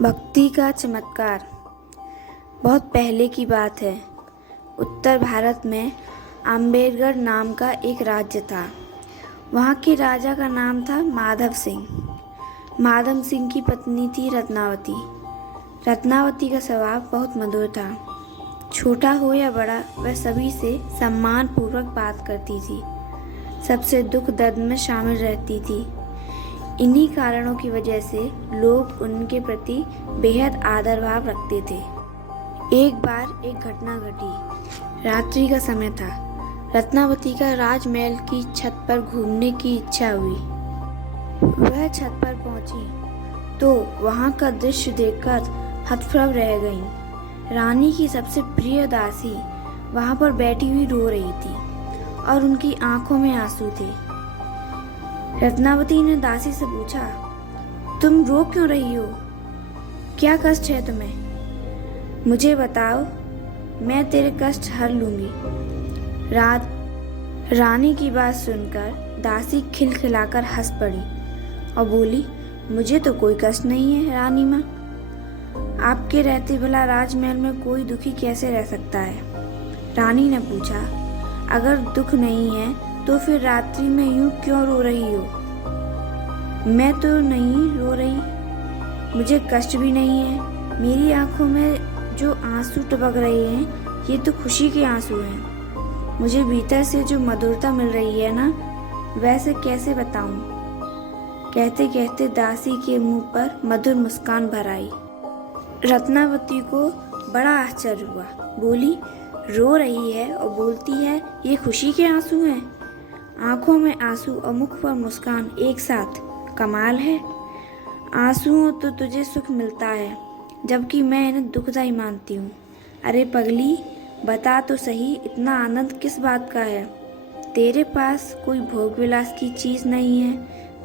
भक्ति का चमत्कार। बहुत पहले की बात है। उत्तर भारत में आम्बेरगढ़ नाम का एक राज्य था। वहाँ के राजा का नाम था माधव सिंह। माधव सिंह की पत्नी थी रत्नावती। रत्नावती का स्वभाव बहुत मधुर था। छोटा हो या बड़ा, वह सभी से सम्मान पूर्वक बात करती थी। सबसे दुख दर्द में शामिल रहती थी। इन्हीं कारणों की वजह से लोग उनके प्रति बेहद आदर भाव रखते थे। एक बार एक घटना घटी। रात्रि का समय था। रत्नावती का राजमहल की छत पर घूमने की इच्छा हुई। वह छत पर पहुंची तो वहां का दृश्य देखकर हतप्रभ रह गईं। रानी की सबसे प्रिय दासी वहां पर बैठी हुई रो रही थी और उनकी आंखों में आंसू थे। रत्नावती ने दासी से पूछा, तुम रो क्यों रही हो? क्या कष्ट है तुम्हें? मुझे बताओ, मैं तेरे कष्ट हर लूंगी। रानी की बात सुनकर दासी खिलखिलाकर हंस पड़ी और बोली, मुझे तो कोई कष्ट नहीं है रानी माँ। आपके रहते भला राजमहल में कोई दुखी कैसे रह सकता है? रानी ने पूछा, अगर दुख नहीं है तो फिर रात्रि में यूं क्यों रो रही हो? मैं तो नहीं रो रही, मुझे कष्ट भी नहीं है। मेरी आंखों में जो आंसू टपक रहे हैं ये तो खुशी के आंसू हैं। मुझे भीतर से जो मधुरता मिल रही है ना, वैसे कैसे बताऊं? कहते कहते दासी के मुंह पर मधुर मुस्कान भर आई। रत्नावती को बड़ा आश्चर्य हुआ। बोली, रो रही है और बोलती है ये खुशी के आंसू हैं। आंखों में आंसू और मुख पर मुस्कान एक साथ, कमाल है। आंसुओं तो तुझे सुख मिलता है, जबकि मैं इन्हें दुखदाई मानती हूँ। अरे पगली, बता तो सही, इतना आनंद किस बात का है? तेरे पास कोई भोग विलास की चीज़ नहीं है,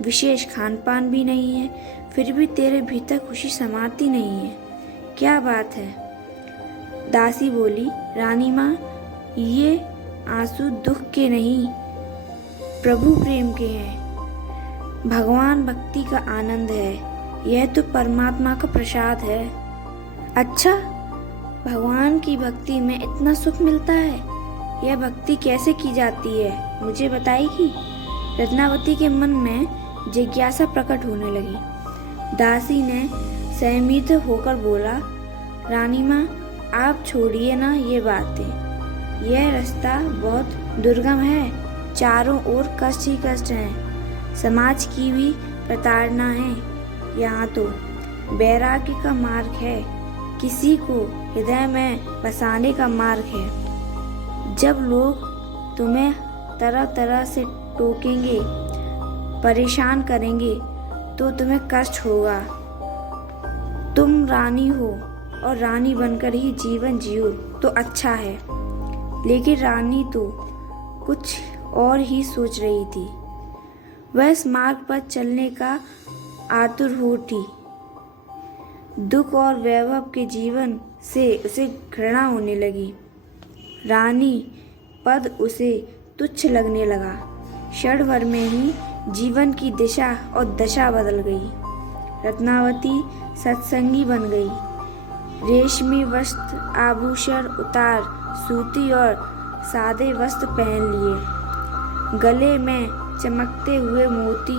विशेष खान पान भी नहीं है, फिर भी तेरे भीतर खुशी समाती नहीं है। क्या बात है? दासी बोली, रानी माँ, ये आंसू दुख के नहीं, प्रभु प्रेम के हैं। भगवान भक्ति का आनंद है। यह तो परमात्मा का प्रसाद है। अच्छा, भगवान की भक्ति में इतना सुख मिलता है? यह भक्ति कैसे की जाती है, मुझे बताएगी? रत्नावती के मन में जिज्ञासा प्रकट होने लगी। दासी ने सहमित होकर बोला, रानी माँ, आप छोड़िए ना ये बातें। यह रास्ता बहुत दुर्गम है। चारों ओर कष्ट ही कष्ट हैं। समाज की भी प्रताड़ना है। यहाँ तो वैराग्य का मार्ग है, किसी को हृदय में बसाने का मार्ग है। जब लोग तुम्हें तरह तरह से टोकेंगे, परेशान करेंगे, तो तुम्हें कष्ट होगा। तुम रानी हो और रानी बनकर ही जीवन जियो तो अच्छा है। लेकिन रानी तो कुछ और ही सोच रही थी। वह इस मार्ग पर चलने का आतुर हो थी। दुख और वैभव के जीवन से उसे घृणा होने लगी। रानी पद उसे तुच्छ लगने लगा। क्षण भर में ही जीवन की दिशा और दशा बदल गई। रत्नावती सत्संगी बन गई। रेशमी वस्त्र आभूषण उतार सूती और सादे वस्त्र पहन लिए। गले में चमकते हुए मोती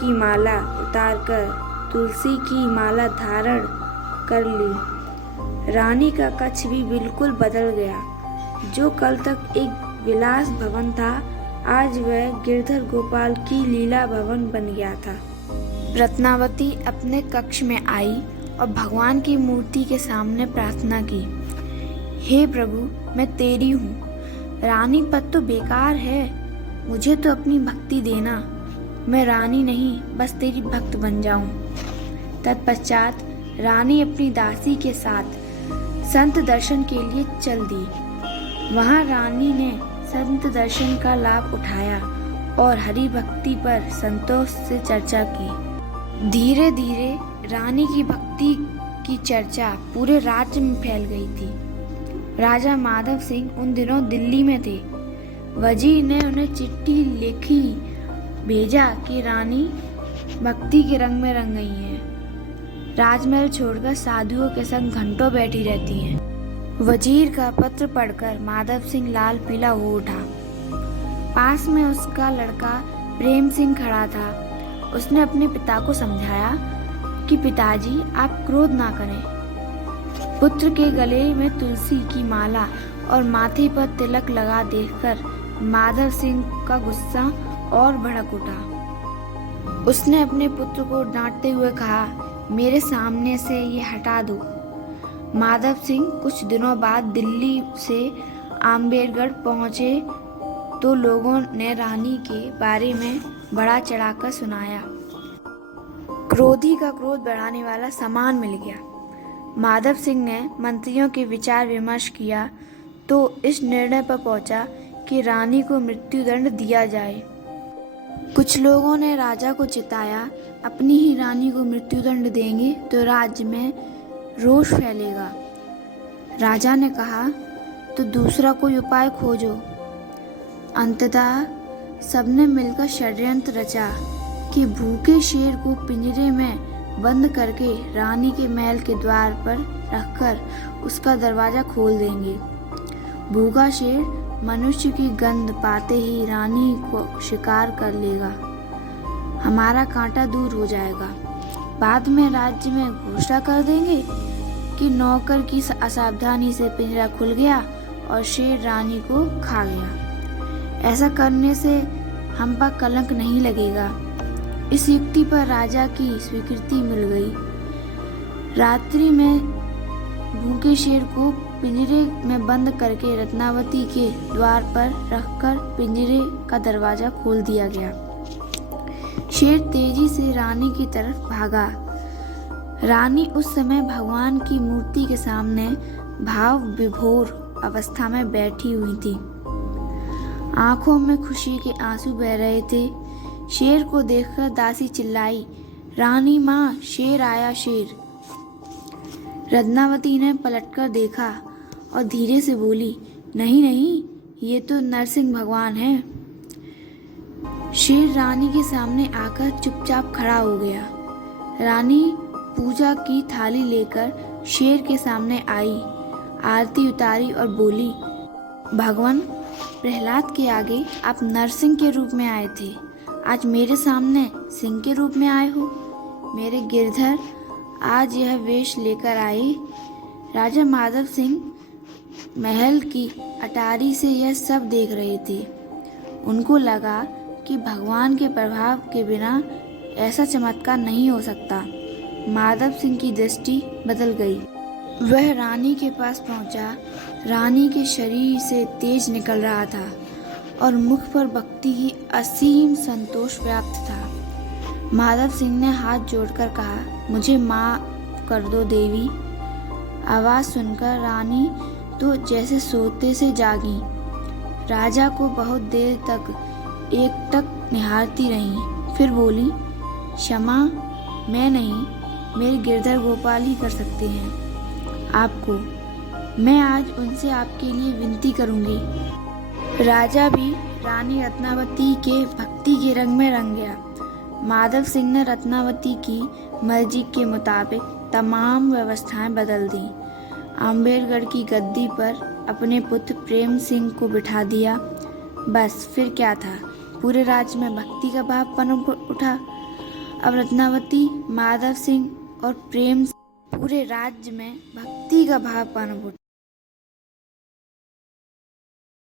की माला उतारकर तुलसी की माला धारण कर ली। रानी का कक्ष भी बिल्कुल बदल गया। जो कल तक एक विलास भवन था, आज वह गिरधर गोपाल की लीला भवन बन गया था। रत्नावती अपने कक्ष में आई और भगवान की मूर्ति के सामने प्रार्थना की, हे प्रभु, मैं तेरी हूँ। रानी पद तो बेकार है, मुझे तो अपनी भक्ति देना। मैं रानी नहीं, बस तेरी भक्त बन जाऊं। तत्पश्चात रानी अपनी दासी के साथ संत दर्शन के लिए चल दी। वहां रानी ने संत दर्शन का लाभ उठाया और हरि भक्ति पर संतोष से चर्चा की। धीरे धीरे रानी की भक्ति की चर्चा पूरे राज्य में फैल गई थी। राजा माधव सिंह उन दिनों दिल्ली में थे। वजीर ने उन्हें चिट्ठी लिखी भेजा कि रानी भक्ति के रंग में रंग गई है। राजमहल छोड़कर साधुओं के संग घंटों बैठी रहती हैं। वजीर का पत्र पढ़कर माधव सिंह लाल पीला हो उठा। पास में उसका लड़का प्रेम सिंह खड़ा था। उसने अपने पिता को समझाया कि पिताजी, आप क्रोध ना करें। पुत्र के गले में तुलसी की माला और माथे पर तिलक लगा देखकर माधव सिंह का गुस्सा और भड़क उठा। उसने अपने पुत्र को डांटते हुए कहा, मेरे सामने से ये हटा दो। माधव सिंह कुछ दिनों बाद दिल्ली से आम्बेडगढ़ पहुंचे तो लोगों ने रानी के बारे में बड़ा चढ़ाकर सुनाया। क्रोधी का क्रोध बढ़ाने वाला सामान मिल गया। माधव सिंह ने मंत्रियों के विचार विमर्श किया तो इस निर्णय पर पहुंचा कि रानी को मृत्युदंड दिया जाए। कुछ लोगों ने राजा को चिताया, अपनी ही रानी को मृत्युदंड देंगे तो राज्य में रोष फैलेगा। राजा ने कहा, तो दूसरा कोई उपाय खोजो। अंततः सबने मिलकर षड्यंत्र रचा कि भूखे शेर को पिंजरे में बंद करके रानी के महल के द्वार पर रखकर उसका दरवाजा खोल देंगे। भूखा शेर मनुष्य की गंध पाते ही रानी को शिकार कर लेगा। हमारा कांटा दूर हो जाएगा। बाद में राज्य में घोषणा कर देंगे कि नौकर की असावधानी से पिंजरा खुल गया और शेर रानी को खा गया। ऐसा करने से हम पर कलंक नहीं लगेगा। इस युक्ति पर राजा की स्वीकृति मिल गई। रात्रि में भूखे शेर को पिंजरे में बंद करके रत्नावती के द्वार पर रखकर पिंजरे का दरवाजा खोल दिया गया। शेर तेजी से रानी की तरफ भागा। रानी उस समय भगवान की मूर्ति के सामने भाव विभोर अवस्था में बैठी हुई थी। आंखों में खुशी के आंसू बह रहे थे। शेर को देखकर दासी चिल्लाई, रानी माँ, शेर आया शेर। रत्नावती ने पलटकर देखा और धीरे से बोली, नहीं नहीं, ये तो नरसिंह भगवान है। शेर रानी के सामने आकर चुपचाप खड़ा हो गया। रानी पूजा की थाली लेकर शेर के सामने आई, आरती उतारी और बोली, भगवान, प्रहलाद के आगे आप नरसिंह के रूप में आए थे, आज मेरे सामने सिंह के रूप में आए हो। मेरे गिरधर आज यह वेश लेकर आए। राजा माधव सिंह महल की अटारी से यह सब देख रहे थे। उनको लगा कि भगवान के प्रभाव के बिना ऐसा चमत्कार नहीं हो सकता। माधव सिंह की दृष्टि बदल गई। वह रानी के पास पहुंचा। रानी के शरीर से तेज निकल रहा था और मुख पर भक्ति की असीम संतोष व्याप्त था। माधव सिंह ने हाथ जोड़कर कहा, मुझे माफ कर दो देवी। आवाज सुनकर रानी तो जैसे सोते से जागी। राजा को बहुत देर तक एकटक निहारती रही, फिर बोली, क्षमा, मैं नहीं, मेरे गिरधर गोपाल ही कर सकते हैं आपको। मैं आज उनसे आपके लिए विनती करूंगी। राजा भी रानी रत्नावती के भक्ति के रंग में रंग गया। माधव सिंह ने रत्नावती की मर्जी के मुताबिक तमाम व्यवस्थाएं बदल दी। आम्बेडगढ़ की गद्दी पर अपने पुत्र प्रेम सिंह को बिठा दिया। बस फिर क्या था, पूरे राज्य में भक्ति का भाव पनप उठा। अब रत्नावती, माधव सिंह और प्रेम, पूरे राज्य में भक्ति का भाव पनप उठा।